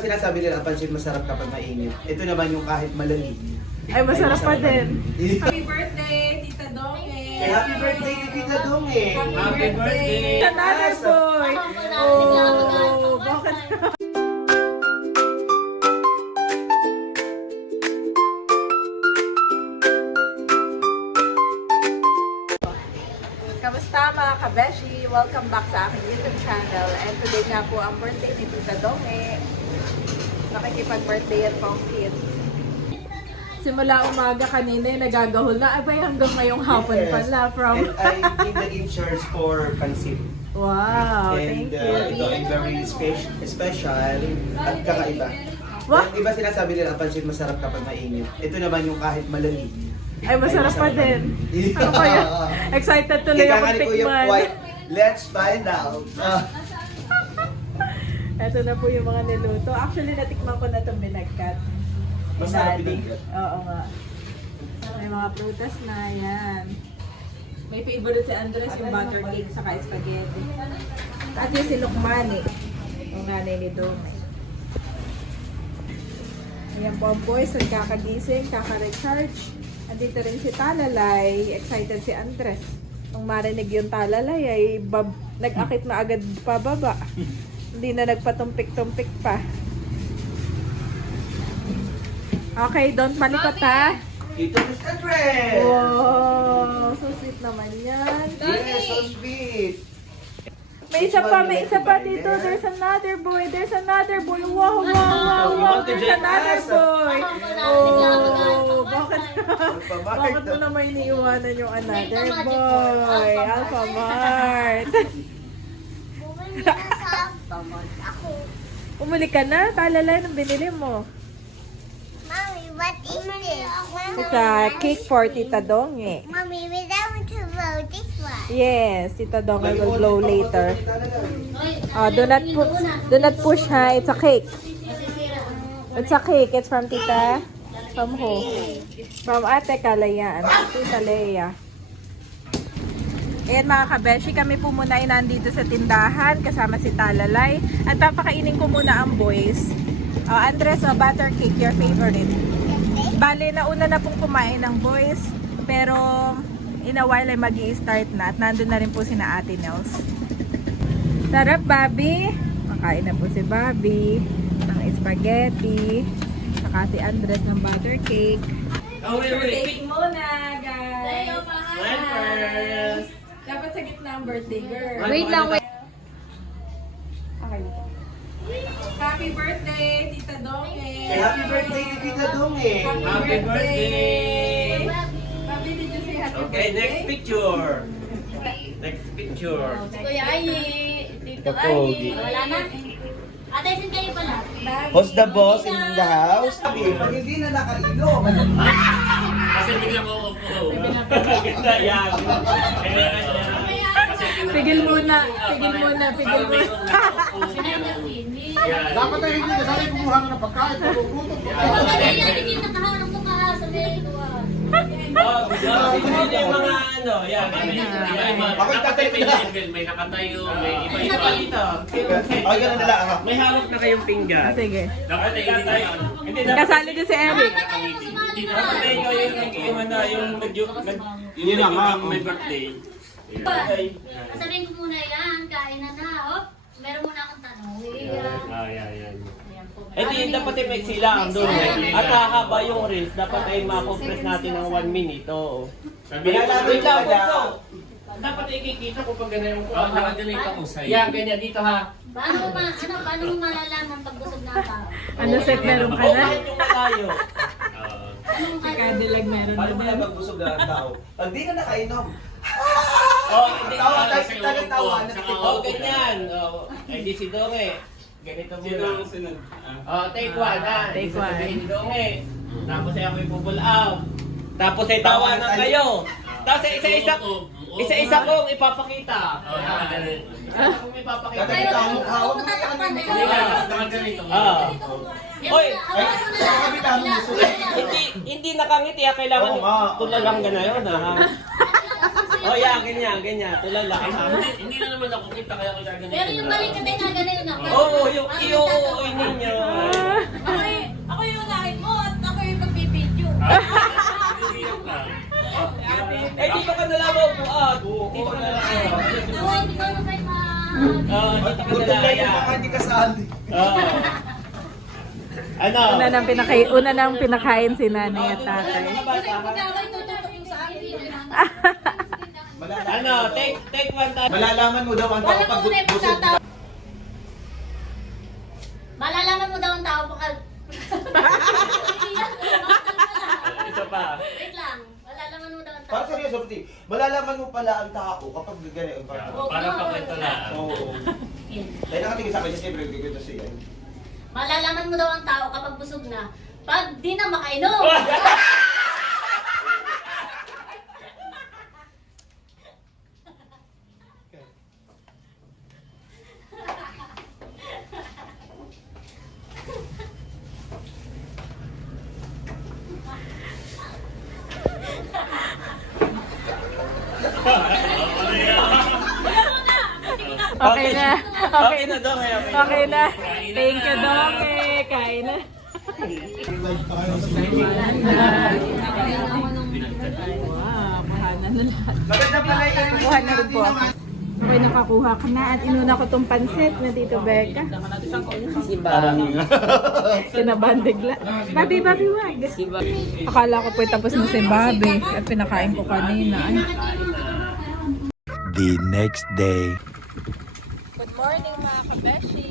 Sinasabi nila pansit masarap kapag mainit. Ito naman yung kahit malamig. Ay, masarap pa din. Happy birthday, Tita Donge! Happy birthday ni Tita Donge! Happy birthday! Nanay boy! Oh, bakit? Kamusta mga kabeshi? Welcome back sa aking YouTube channel. And today nga po ang birthday ni Tita Donge. Nakikipag-birthday po ang kids. Simula umaga kanina yung nagagahol na. Abay hanggang ngayong hapon pala from... And I give the in-charge for pansit. Wow, And thank you. ito ay very special at kakaiba. What? Di ba sinasabi nila pansit masarap kapag mainit? Ito naman yung kahit malamig. Ay, masarap pa din. Ano kaya? Excited tuloy ako tikman. Let's find out. Ito na po yung mga niluto. Actually, natikman ko na itong binagkat. Masarap Daddy. binagkat. Oo nga. May mga prutas na yan. May favorite si Andres, yung butter cake saka spaghetti. At yung si Lukmani, yung nanay ni Dome. Ayan po ang boys, nagkakagising, kaka-recharge. Andito rin si Talalay, excited si Andres. Nung marinig yung Talalay ay nag-akit na agad pababa. Hindi na nagpatumpik-tumpik pa. Okay, don't malikot ha. Ito is Andres! Wow, so sweet naman yan. Yes, so sweet! May isa pa dito. There's another boy. Wow, wow, wow, wow. There's another boy. Oh, bakit mo naman iniiwanan yung another boy? Alpha Mart. Umuli ka na? Talalay ng binili mo. Mommy, what is this? It's a cake for Tita Donge. Mommy, we don't want to blow this one. Yes, Tita Donge will blow later. Do not push ha. It's a cake. It's a cake. It's from Tita. From who? From Ate Kalayaan. Tita Leia. Ayan mga kabeshi, kami po muna ay nandito sa tindahan kasama si Talalay. At papakainin ko muna ang boys. Andres, butter cake, your favorite. Bale, nauna na pong kumain ng boys. Pero in a while ay mag-i-start na. At nandun na rin po sina Ate Nels. Sarap, Bobby. Makain na po si Bobby ng spaghetti. Saka si Andres ng butter cake. Oh, wait. Cake muna, guys. Smile first. Dapat sa gitna ang birthday girl. Wait lang, wait. Okay. Happy birthday, Tita Donge. Happy birthday ni Tita Donge! Happy birthday. Bobby, did you say happy Okay, birthday? next picture. Next picture. Kuya Ayi, Tito Pogi. Ayi. Wala na. Ate, sin kayo pala. Who's the boss in the house? Sabi, pag hindi na nakainom. Kasi biglang ako po. Ganda yan. Kailangan niya. Pigil muna. Dapat ay hindi na sana kumuha ka ng pagkain. Huwag ka yan, hindi nakaharap ko ka sa may tuwan. Oh, hindi yung mga ano, yan. Ako itatay na. May nakatayo, may iba-iba dito. Ay, ganun na lang. May hawak na kayong pinggan. Sige. Dapat ay hindi tayo. Hindi dapat. Kasali din si Eric. Dapat ay ikaw yung ano, yun na nga. May birthday. Sabihin ko muna yan, kain na na. Oh, meron muna akong tanong. Yan. Eh di, dapat ay may sila ang doon. At hahaba yung reels, dapat ay ma-compress natin ng 1 minute. Oo. Wait lang, bunso. Dapat ay kikita ko pag gano'n yung nakadelete ako sa'yo. Yan, ganyan dito ha. Paano mo malalaman pag busog na ako? Ano set meron ka Oh, na? kahit yung malayo. Anong Kadilag meron na Paano mo din. na magbusog na ang tao? Pag di na nakainom. Oh, hindi Tawa, ka. tawa. Oh, ganyan. Oh, ay di si Donge. Ganito muna. Oh, take one ha. Take one. Sabihin ni Donge. Tapos ay ako'y pupull out. Tapos ay tawanan kayo. Tapos ay isa-isa kong ipapakita. Isa kong ipapakita. Kakita ang mukha. Huwag mo tatakpan na Hindi yun. lang. Ah. Oy, hindi nakangiti kailangan Oo nga. tulagang ganayon ha. Oh, yeah, ganyan. Tulala. Hindi na naman ako kita kaya kita ganyan. Pero yung balik ka din na ganun ako. Oo, yung i-uuwi ninyo. Ako yung unahin mo at ako yung magbibideo. Eh, dito ka na lang buat. Dito ka na lang. Ako, hindi ko naman Dito ka na Gutom na lang. yung baka hindi kasali. Oo. Ano? Una nang pinakain si nanay at tatay. Ako itututok yung sa akin. Ano? Take one time. Malalaman mo daw ang tao Wala pag mo na yung busog. pagkatao. Malalaman mo daw ang tao baka... Isa pa. Wait lang. Malalaman mo daw ang tao. Para seryoso, Pati. Malalaman mo pala ang tao kapag ganyan. Parang pakwento na. Oo. Dahil nakatingin sa akin, siyempre, gagawin siya. Malalaman mo daw ang tao kapag busog na. Pag di na makainom. Okay na. Okay na daw. Okay na. Thank you, Dong. Kain na. Wow, kuhanan na lahat. Maganda pala yung Kuha na rin po ako. Okay, nakakuha ka na at inuna ko tong pansit na Tito Becca. Sinabahan bigla. Babi, wag. Akala ko po tapos na si Babi at pinakain ko kanina. Ay. The next day. Good morning mga kabeshi.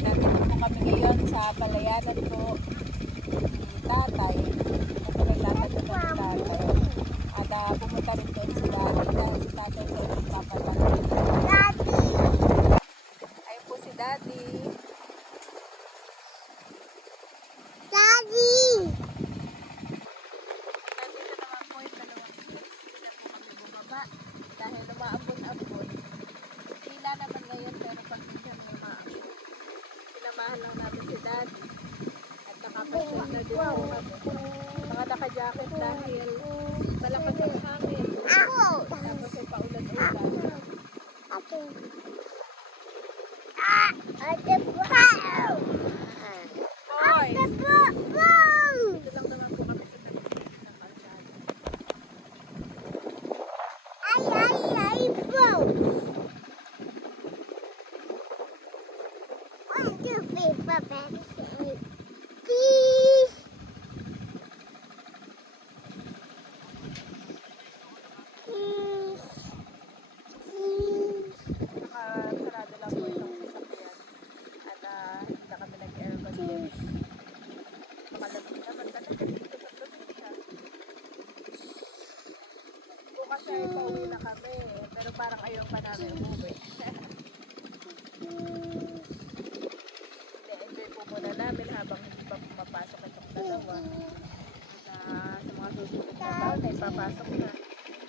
Nandito po kami ngayon sa palayanan ko ni Tatay. Kasi nagtatapos ko ni Tatay. At pumunta rin doon si Daddy dahil si Tatay sa nagpapalaki. Daddy. Ayun po si Daddy. Daddy. Nandito naman po yung dalawang kids. Sila po kami bumaba. Dahil umaambon-ambon. Tila naman ngayon pero pag minsan umaambon. Sinamahan lang namin si Daddy. At nakapasyon na din po kami. Mga naka-jacket dahil malakas ang hangin. Ako. Tapos ay paulan-ulan. Ako. Ate Pao. Boys! Pao. Dito lang naman po kami sa tabi ng kalsada. Ay, Pao. 1, 2, 3, 4, 5, 6, 8. Please. Please. Please. Nakasarado lang po itong sasakyan. At hindi na kami nag-aircon din. Makalabas naman talaga dito sa probinsya. Bukas ay pauwi na kami. Pero parang ayaw pa namin umuwi. Enjoy po muna namin habang hindi pa pumapasok itong dalawa. Sa mga susunod na taon ay papasok na.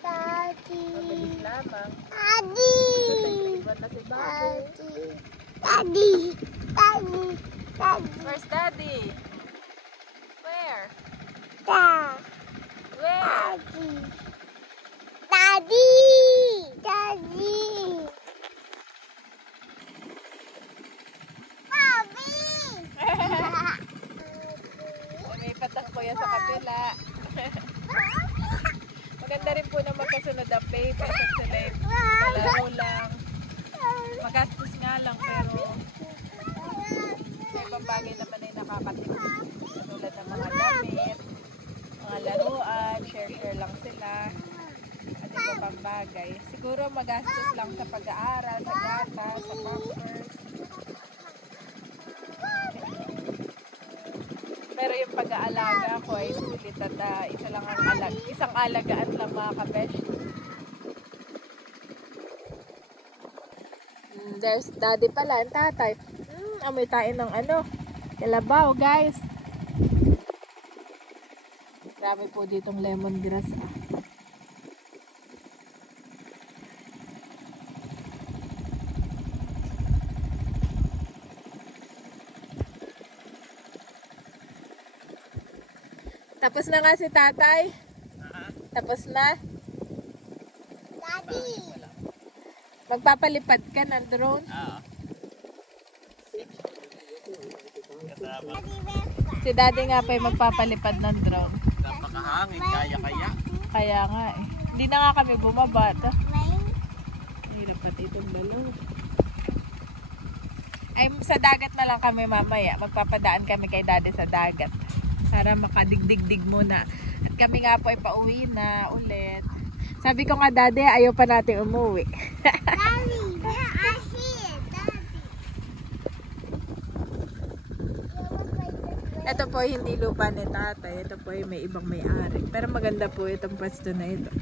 Daddy. Mabilis lamang. Daddy. Iwan na si Babe. Daddy. Daddy. Daddy. Where's Daddy? Where? Daddy. Where? Daddy. Daddy. Mommy. Lumipat ang kuya sa kabila. Maganda rin po na magkasunod ang paper at sila palaro lang. Magastos nga lang pero sa ibang bagay naman ay nakakatipid. Katulad ng mga damit, mga laruan, share-share lang sila. At iba pang bagay. Siguro magastos lang sa pag-aaral, sa gata, sa pampers. Pero yung pag-aalaga ko ay sulit at isang alagaan lang mga kabesh. There's Daddy pala, ang tatay. Amoy tayo ng kalabaw guys. Grabe po ditong lemongrass ah. Tapos na nga si tatay. Tapos na. Magpapalipad ka ng drone? Si daddy nga pa yung magpapalipad ng drone. Napakahangin, kaya-kaya. Kaya nga eh. Hindi na nga kami bumaba. Hirap pati itong balaw. Ay, sa dagat na lang kami mamaya. Magpapadaan kami kay daddy sa dagat. Para makadigdig-dig muna. At kami nga po ay pauwi na ulit. Sabi ko nga daddy, ayaw pa natin umuwi. Daddy, where are here? Daddy. Ito po hindi lupa ni tatay. Ito po ay may ibang may-ari. Pero maganda po itong pwesto na ito.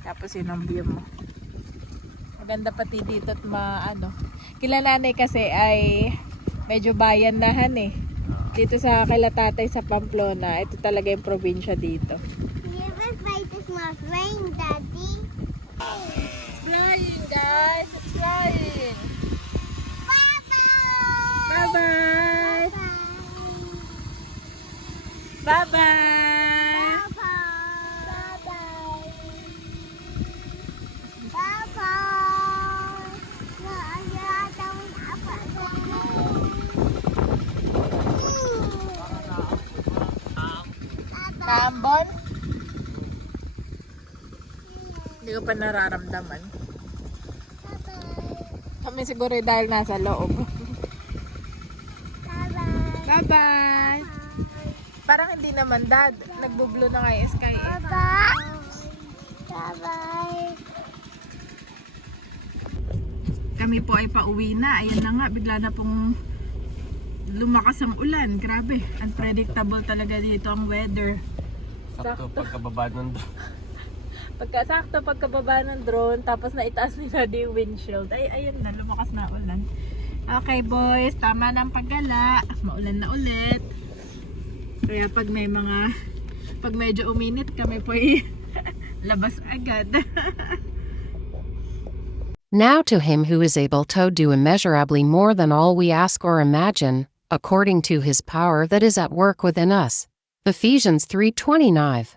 Tapos yun ang view mo. Maganda pati dito at Kila nanay kasi ay medyo bayan nahan eh. Dito sa kila tatay sa Pamplona, ito talaga yung probinsya dito. Never fight the small rain, Daddy. It's flying guys! It's flying! Bye-bye! Bye-bye! Naambon? Hindi ko pa nararamdaman. Kami siguro dahil nasa loob. Bye-bye! Parang hindi naman dad. Nagbublo na nga yung sky. Bye-bye. Kami po ay pauwi na. Ayan na nga, bigla na pong lumakas ang ulan. Grabe, unpredictable talaga dito ang weather. Sakto pagkababa ng drone. Sakto pagkababa ng drone, tapos naitaas nila yung windshield. Ay, ayun na, lumakas na ulan. Okay boys, tama na ang paggala. Maulan na ulit. Kaya pag medyo uminit kami po labas agad. Now to him who is able to do immeasurably more than all we ask or imagine, according to his power that is at work within us. Ephesians 3:29.